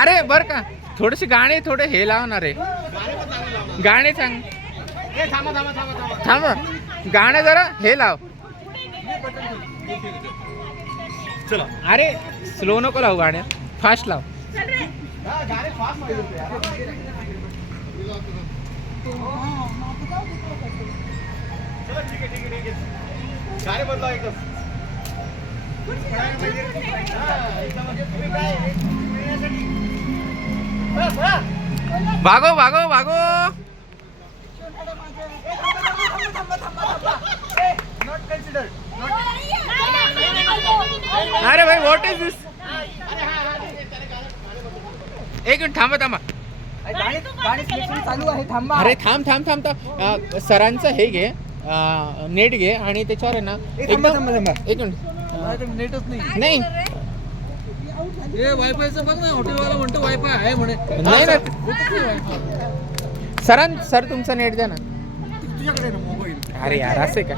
अरे बर का थोडेसे गाणे थोडे हे लावणार आहे. गाणे सांग. थांब गाणं जरा हे लाव. चला अरे स्लो नको लावू गाणे फास्ट लाव. गाणे बदला एकदम. भागो भागो भागो. अरे भाई व्हॉट इज दिस. एक मिनिट थांबा थांबा. चालू आहे थांबा. अरे थांब थांब थांब थांब. सरांचं हे घे नेट घे आणि त्याच्यावर आहे ना एक मिनिट नेटच नाही. नाही हे वायफायचं बघ ना हॉटेलवाला म्हणतो वायफाय आहे म्हणे. नाही ना सर तुमचा नेट द्या ना. तुझ्याकडे ना मोबाईल. अरे यार असं आहे का.